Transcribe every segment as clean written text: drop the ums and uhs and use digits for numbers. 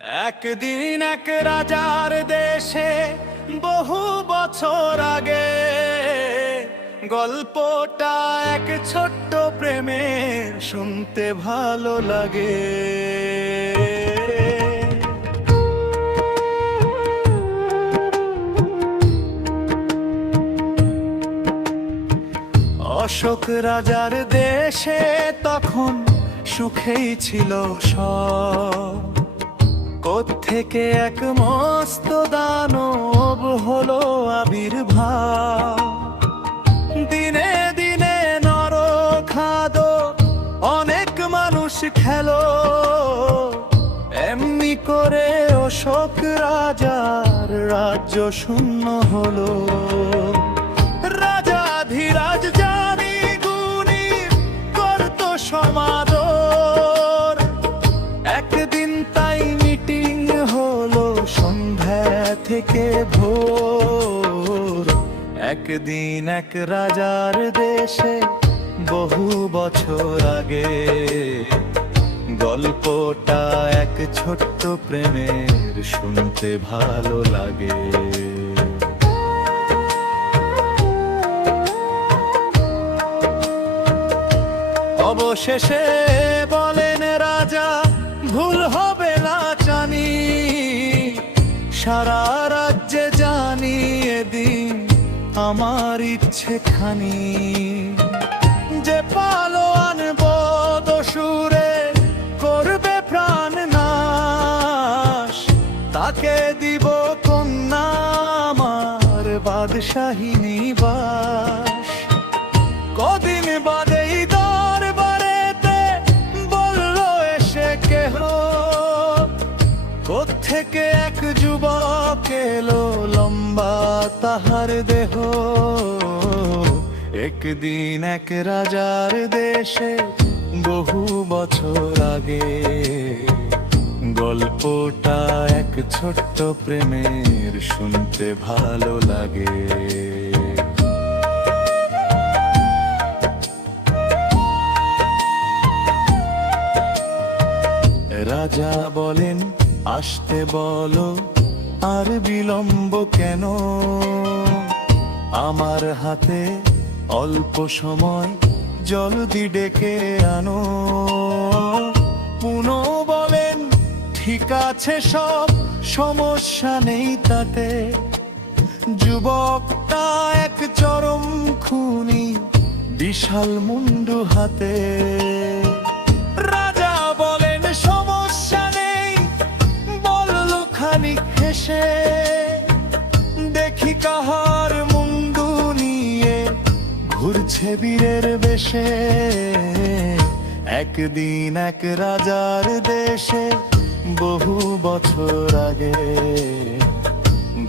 একদিন এক রাজার দেশে বহু বছর আগে গল্পটা এক ছোট্ট প্রেমের, শুনতে ভালো লাগে। অশোক রাজার দেশে তখন সুখেই ছিল সব। কোত্থেকে এক মস্ত দানব হলো আবির্ভাব। দিনে দিনে নরখাদ অনেক মানুষ খেলো, এমনি করে অশোক রাজার রাজ্য শূন্য হলো। রাজা ধীরাজ জানি গুণী করত সমাদর। একদিন তাই মিটিং হলো সন্ধ্যা থেকে ভোর। একদিন এক রাজার দেশে বহু বছর আগে গল্পটা এক ছোট্ট প্রেমের, শুনতে ভালো লাগে। অবশেষে বলেন রাজা, ভুল হবে না জানি, সারা রাজ্যে জানি এদিন আমার ইচ্ছে খানি। যে পালোয়ান বদসুরে করবে প্রাণ নাশ, তাকে দিব কন্যা আমার বাদশাহী নিবাস। কদিন বাদেই দরবারেতে বলল এসে কেহ, কোত্থেকে এক যুবক এলো লম্বা তাহার দেহ। একদিন এক রাজার দেশে বহু বছর আগে গল্পটা এক ছোট্ট প্রেমের, শুনতে ভালো লাগে। রাজা বলেন, আসতে বলো আর বিলম্ব কেন, আমার হাতে অল্প সময়, জলদি ডেকে আনো। পুনঃ বলেন, ঠিক আছে সব সমস্যা নেই তাতে। যুবকটা এক চরম খুনি, বিশাল মুন্ডু হাতে। রাজা বলেন, সমস্যা নেই, বলল খানিক হেসে, দেখি কাহার মুন্ডু নিয়ে ঘুরছে বীরের বেশে। একদিন এক রাজার দেশে বহু বছর আগে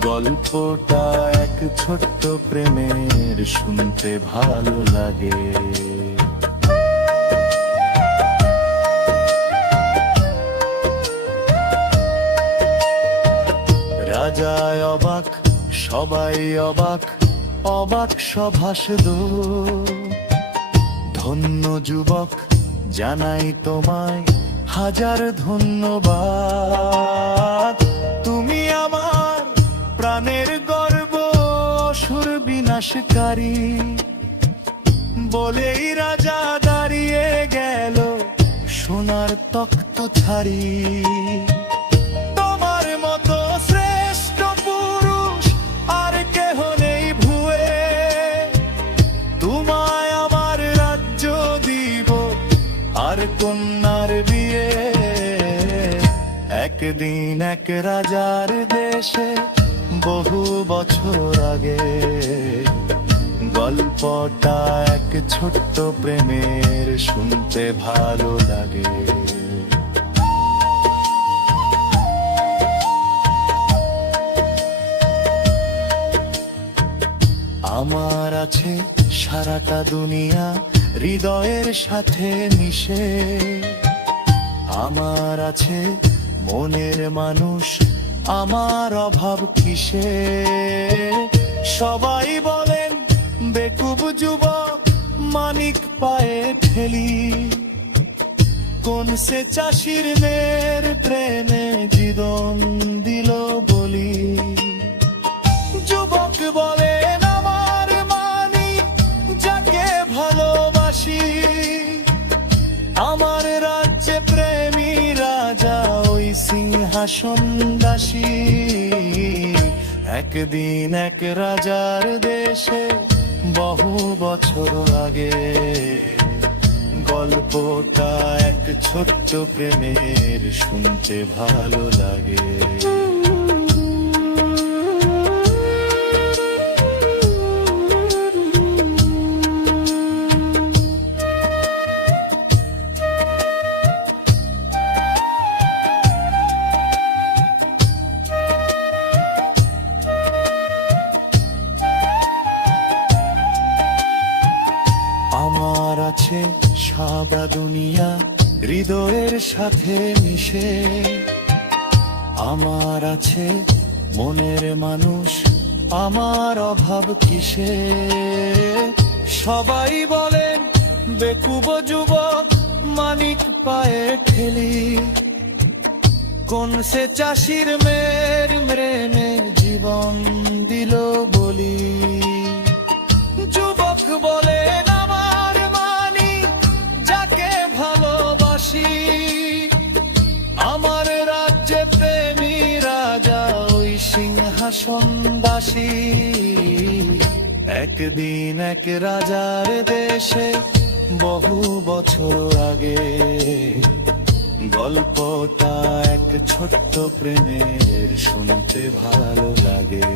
গল্পটা এক ছোট্ট প্রেমের, শুনতে ভালো লাগে। রাজায় অবাক, সবাই অবাক, অবাক সভাসদ। ধন্য যুবক, জানাই তোমায় হাজার ধন্যবাদ। তুমি আমার প্রাণের গর্ব, অসুর বিনাশকারী। বলেই রাজা দাঁড়িয়ে গেল সোনার তখ্ত ছাড়ি। তোমার মতো শ্রেষ্ঠ পুরুষ আর কেহ নেই ভুয়ে, তোমায় আমার রাজ্য দিব আর কন্যার বিয়ে। একদিন এক রাজার দেশে বহু বছর আগে গল্পটা এক ছোট্ট প্রেমের, শুনতে ভালো লাগে। আমার আছে সারাটা দুনিয়া হৃদয়ের সাথে মিশে। আমার আছে মনের মানুষ, আমার অভাব কিসে। সবাই বলেন বেকুব যুবক, মানিক পায়ে ঠেলি। কোন সে চাষির মেয়ের প্রেমে জীবন দিল বলি। যুবক বলেন আমার মানি যাকে ভালোবাসি, আমার রাজ্যে প্রেমী রাজা ওই সিংহাসন দাসী। একদিন এক রাজার দেশে বহু বছর আগে, গল্পটা এক ছোট্ট প্রেমের, শুনতে ভালো লাগে। আমার আছে সারা দুনিয়া হৃদয়ের সাথে মিশে, আমার আছে মনের মানুষ, আমার অভাব কিসে। সবাই বলেন বেকুব যুবক মানিক পায়ে ঠেলি, কোন সে চাষির মেয়ের প্রেমে জীবন দিল বলি। যুবক বলেন আমার মানি যাকে ভালোবাসি, আমার রাজ্যে প্রেমী রাজা ওই সিংহাসন দাসী। একদিন এক রাজার দেশে বহু বছর আগে, গল্পটা এক ছোট্ট প্রেমের, শুনতে ভালো লাগে।